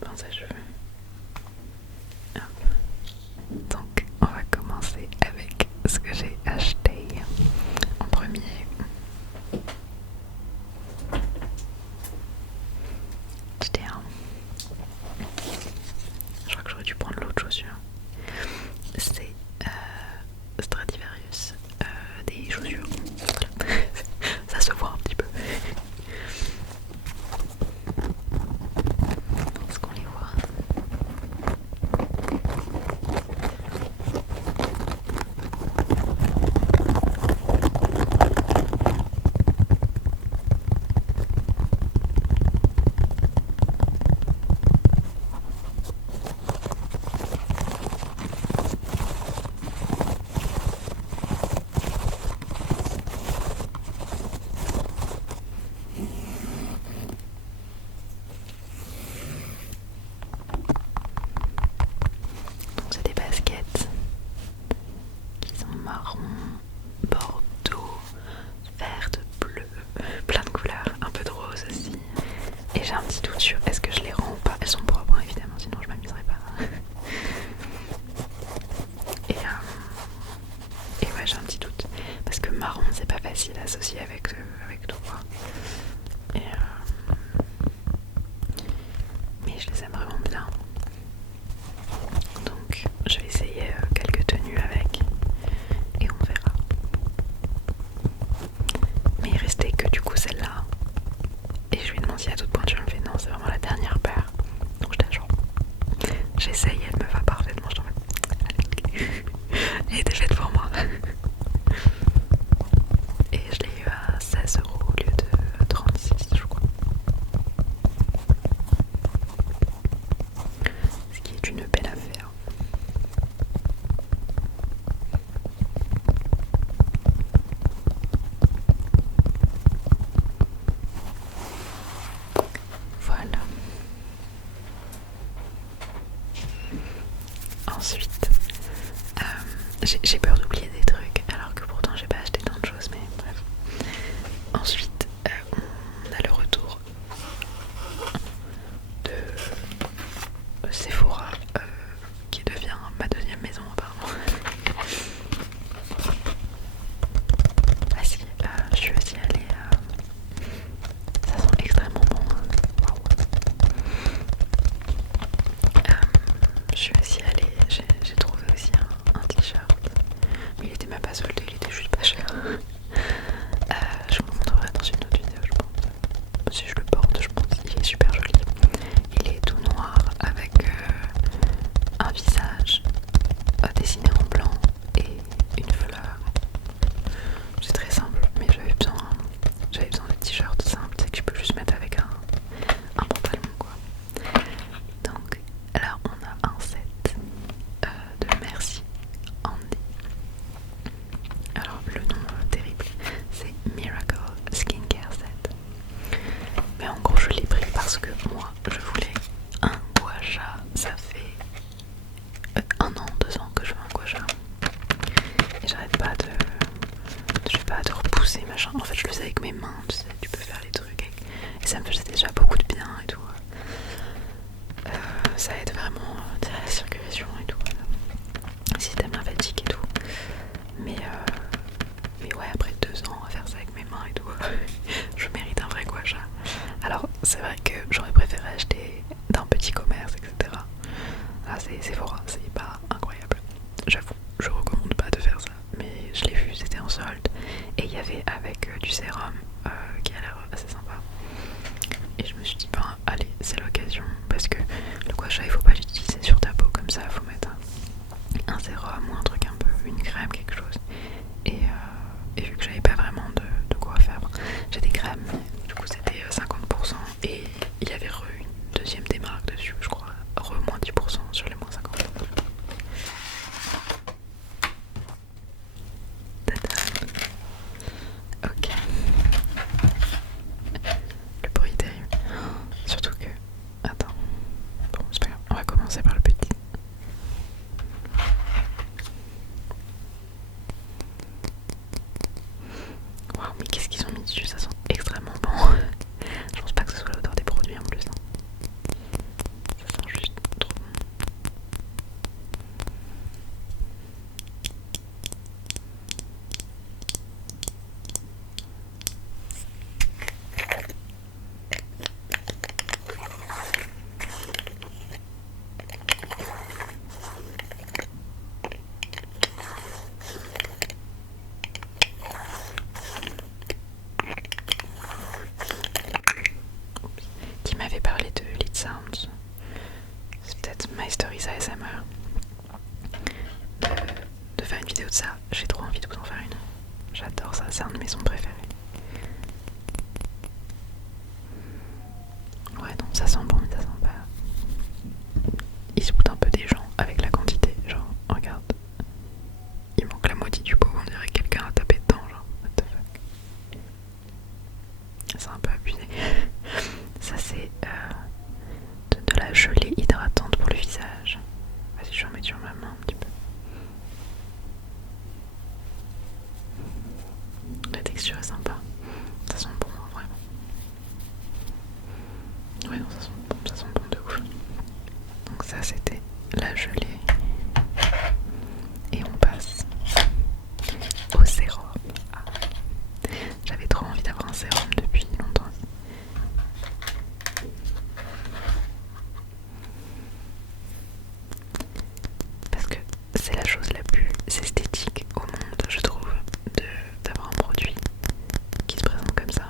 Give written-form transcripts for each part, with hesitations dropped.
de pince à cheveux. Hop. Donc on va commencer avec ce que j'ai acheté en premier. J'étais je crois que j'aurais dû prendre l'autre chaussure. C'est Stradivarius, des chaussures. Ça se voit un petit peu. Est-ce qu'on les voit? Donc c'est des baskets qui sont marron, bordeaux, verte, bleu, plein de couleurs, un peu de rose aussi. Et j'ai un petit doute sur est-ce que je les rends ou pas. Elles sont propres hein, évidemment, sinon je m'amuserais pas. Et ouais, j'ai un petit doute parce que marron c'est pas facile à associer avec tout quoi. Mais je les aime vraiment bien. Donc je vais essayer quelques tenues avec et on verra. Mais il restait que du coup celle-là. Et je lui demande s'il y a d'autres pointures. Elle me fait non, c'est vraiment la dernière paire. Donc je t'assure. J'essaye, elle me va parfaitement. Je t'en fais. Elle était faite pour moi. Et je l'ai eu à 16 € au lieu de 36 je crois. Ce qui est une belle affaire. Voilà. Ensuite, j'ai peur d'oublier des trucs alors que pourtant j'ai pas acheté tant de choses, mais bref. Ensuite, on a le retour de Sephora qui devient ma deuxième maison apparemment. Ah si, je suis aussi allée, ça sent extrêmement bon. Wow. Je suis aussi allée, j'ai trouvé aussi un t-shirt, mais il était même pas soldé, il était juste pas cher. Je vous le montrerai dans une autre vidéo je pense. Si je le porte, je pense qu'il est super joli. Il est tout noir avec un visage dessiné en blanc et une fleur. C'est très simple, mais j'avais besoin de t-shirt simple, c'est que je peux juste mettre avec un pantalon quoi. Donc là on a un set de Merci Andy. Alors le nom terrible c'est Miracle Skincare Set. Mais en gros je l'ai pris parce que moi je voulais un gua sha. Ça fait 1 an, 2 ans que je veux un gua sha. Et j'arrête pas de repousser machin. En fait je le faisais avec mes mains, tu sais, tu peux faire les trucs avec. Et ça me faisait déjà beaucoup de bien et tout. Ça aide vraiment à la circulation et tout. Système lymphatique et tout. Mais ouais, après 2 ans à faire ça avec mes mains et tout, je mérite un vrai gua sha. Alors c'est vrai que j'aurais préféré acheter d'un petit commerce, etc. Là c'est Sephora, c'est pas incroyable. J'avoue, je recommande pas de faire ça. Mais je l'ai vu, c'était en solde. Et il y avait avec du sérum qui a l'air assez sympa. Et je me suis dit, ben allez, c'est l'occasion. Parce que le gua sha, il faut pas l'utiliser sur ta peau comme ça. Il faut mettre un sérum ou un truc un peu, une crème, quelque chose. Et vu que j'avais pas vraiment de quoi faire, j'ai des crèmes. Du coup, c'était 50%. Et il y avait une deuxième démarque dessus, je crois. Moins 10% sur les moins 50%. Ok. Le bruit est terrible. Surtout que... Attends. Bon, c'est pas grave. On va commencer par le petit. Waouh, mais qu'est-ce qu'ils ont mis dessus? Ça sent extrêmement bon. Je pense pas que ce soit l'odeur des produits en plus. Ça des ASMR, de faire une vidéo de ça. J'ai trop envie de vous en faire une. J'adore ça, c'est un de mes sons préférés. Ouais, non, ça sent bon, mais ça sent pas. Il se fout un peu des gens avec la quantité. Genre, regarde, il manque la moitié du pot, on dirait que quelqu'un a tapé dedans. Genre, what the fuck. C'est un peu abusé. Ça, c'est de la gelée hydratante pour le visage. Vas-y, je vais en mettre sur ma main un petit peu. La texture est sympa. Ça sent bon, hein, vraiment. Ouais, non, ça sent bon de ouf. Donc ça, c'était la gelée. Et on passe au sérum. Ah. J'avais trop envie d'avoir un sérum depuis longtemps. Parce que c'est la chose la plus esthétique au monde, je trouve, d'avoir un produit qui se présente comme ça.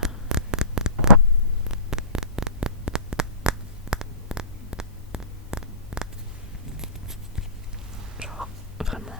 Genre, vraiment.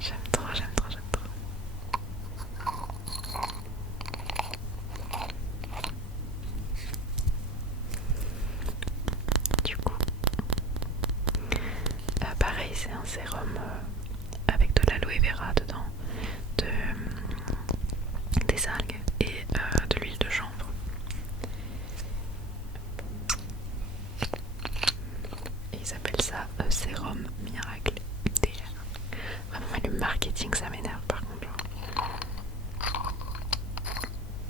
J'aime trop, j'aime trop, j'aime trop. Du coup, pareil, c'est un sérum avec de l'aloe vera dedans, des algues et de l'huile de chanvre. Et ils appellent ça sérum miracle DR. Vraiment, mais le marketing, ça m'énerve par contre.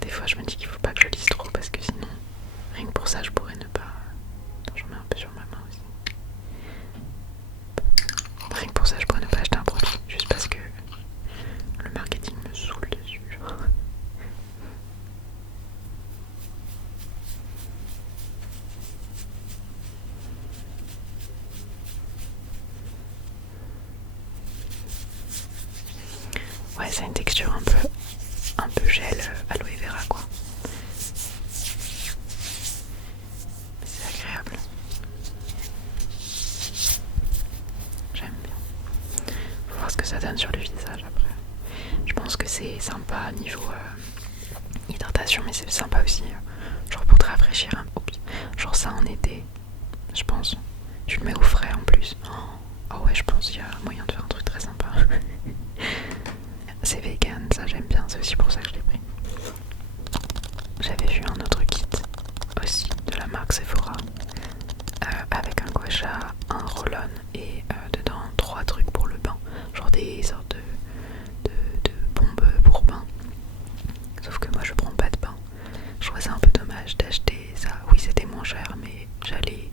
Des fois, je me dis qu'il faut pas que je lise trop parce que sinon, rien que pour ça, je pourrais ne pas. Attends, j'en mets un peu sur ma main aussi. Rien que pour ça, je pourrais ne pas acheter un produit juste parce que le marketing me saoule dessus. Genre. Ouais, ça a une texture un peu gel aloe vera quoi. C'est agréable. J'aime bien. Faut voir ce que ça donne sur le visage après. Je pense que c'est sympa niveau hydratation, mais c'est sympa aussi genre pour te rafraîchir un peu. Genre ça en été, je pense. Tu le mets au frais en plus. Oh ouais, je pense qu'il y a moyen de faire un truc très sympa. C'est vegan, ça j'aime bien, c'est aussi pour ça que je l'ai pris. J'avais vu un autre kit aussi de la marque Sephora avec un gua sha, un roll-on et dedans 3 trucs pour le bain, genre des sortes de bombes pour bain. Sauf que moi je prends pas de bain. Je trouvais ça un peu dommage d'acheter ça. Oui, c'était moins cher, mais j'allais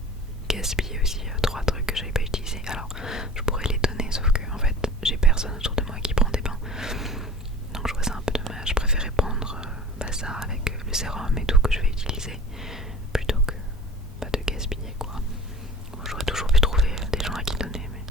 gaspiller aussi 3 trucs que j'avais pas utilisés. Alors je pourrais les donner, sauf que en fait j'ai personne autour de moi qui prend des bains. Donc je trouvais ça un peu dommage. Je préférais prendre ça avec le sérum et tout que je vais utiliser plutôt que de gaspiller quoi. Bon, j'aurais toujours pu trouver des gens à qui donner, mais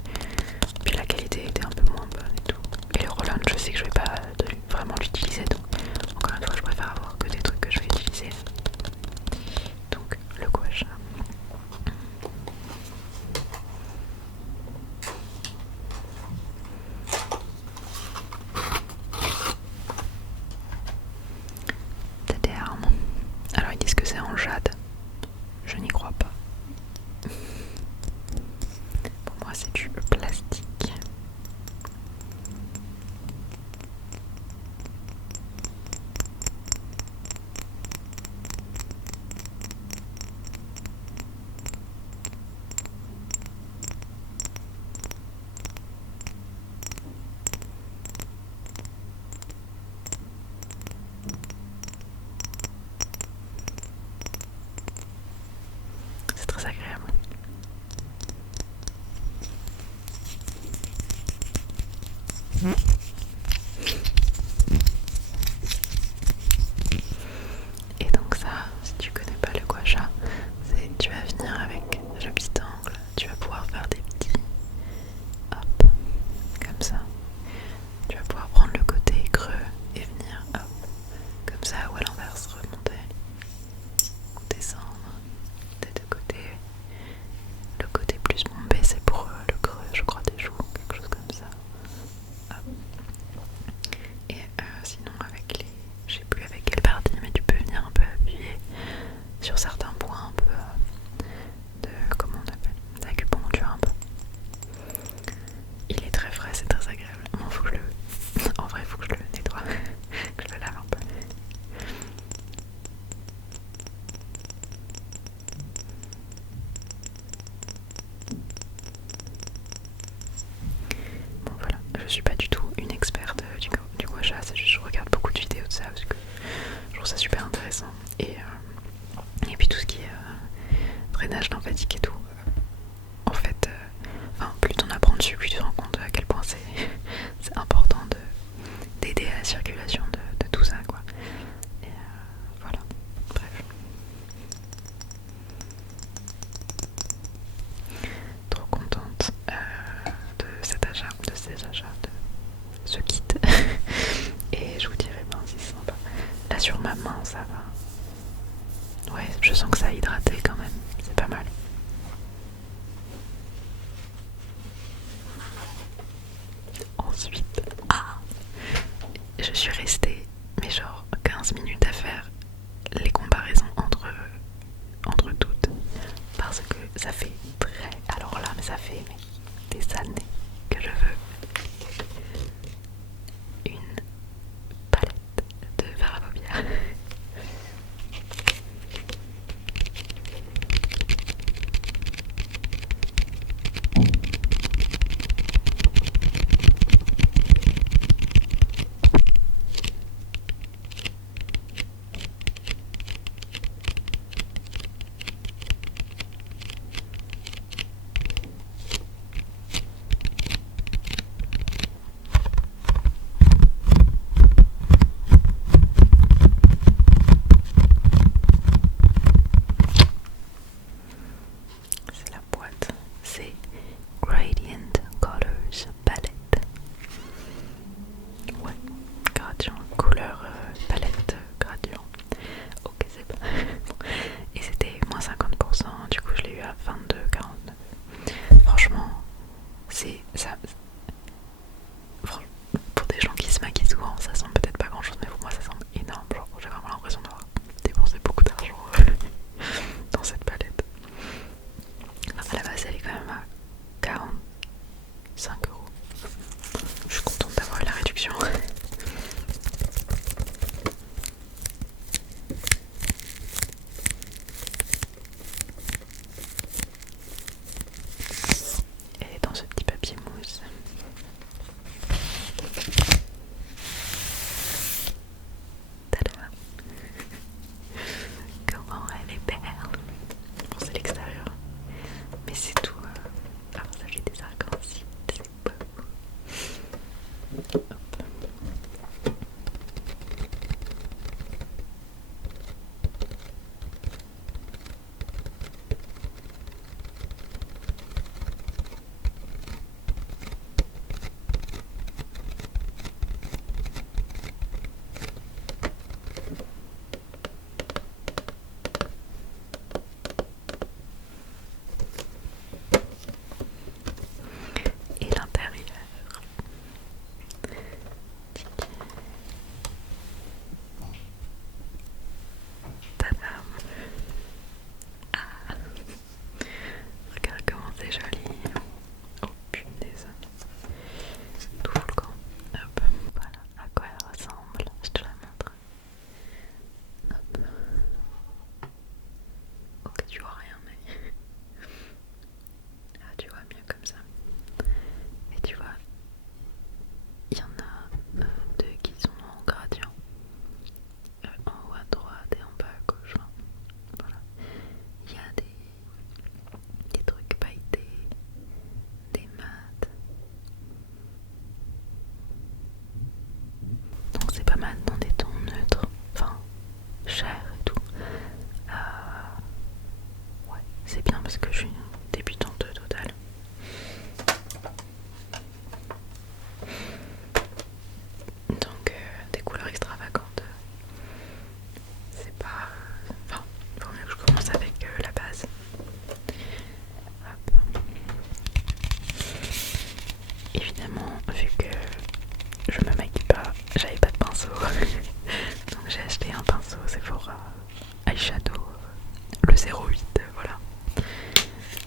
Et donc ça, si tu connais pas le gua sha, c'est tu vas venir avec le petit angle, tu vas pouvoir faire des petits hop, comme ça. Tu vas pouvoir prendre le côté creux et venir hop, comme ça, ou à l'inverse, remonter ou descendre des deux côtés. Le côté plus bombé, c'est pour le creux, je crois, des joues, quelque chose comme ça. Hop. Et sinon, avec les. Je sais plus avec quelle partie, mais tu peux venir un peu appuyer sur certains points un peu de. Comment on appelle, d'acupuncture un peu. Il est très frais, c'est très agréable. Bon, faut que je le. En vrai, faut que je le nettoie, que je le lave un peu. Bon voilà, je suis pas du tout une experte du gua sha, c'est juste je regarde beaucoup de vidéos de ça parce que je trouve ça super intéressant. Et puis tout ce qui est drainage lymphatique et tout, en fait, plus t'en apprends dessus, plus tu te rends compte à quel point c'est important d'aider à la circulation de tout ça, quoi. Et voilà, bref. Trop contente de cet achat, de ces achats, de ce kit. Et je vous dirai ben si c'est sympa. Là sur ma main ça va. Ouais, je sens que ça a hydraté quand même, c'est pas mal. Ensuite, je suis restée mais genre 15 minutes à faire les comparaisons entre toutes parce que ça fait alors là, mais ça fait des années que je veux une palette de verre à paupières. C'est la boîte, c'est Gradient Colors Palette. Ouais, gradient, couleur palette gradient. Ok, c'est bon. Et c'était moins 50%, du coup je l'ai eu à 22,49. Franchement, c'est ça. Pour des gens qui se maquillent souvent, ça semble peut-être pas grand chose, mais pour moi ça semble énorme. Genre, j'ai vraiment l'impression d'avoir dépensé beaucoup d'argent dans cette palette. À la base, elle est quand même à 45 €. Je suis contente d'avoir eu la réduction. Elle est dans ce petit papier mousse. Tada! Comment elle est belle! Bon, c'est l'extérieur, mais c'est tout. Alors ça, j'ai des arcs-en-ciel, c'est beau. Hop. Et l'intérieur, évidemment, vu que je me maquille pas, j'avais pas de pinceau. Donc j'ai acheté un pinceau Sephora eyeshadow, le 08, voilà.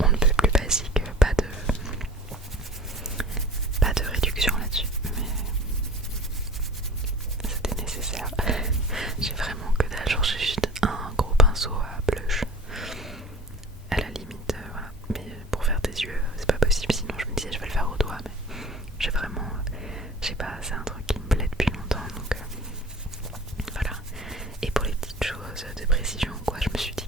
On ne peut plus basique, pas de réduction là-dessus, mais c'était nécessaire. J'ai vraiment que dalle, genre j'ai juste un gros pinceau à blush. À la limite, voilà. Mais pour faire des yeux, c'est pas possible, sinon je me disais je vais le faire au doigt, mais j'ai vraiment, je sais pas, c'est un truc qui me plaît depuis longtemps, donc voilà. Et pour les petites choses de précision, quoi, je me suis dit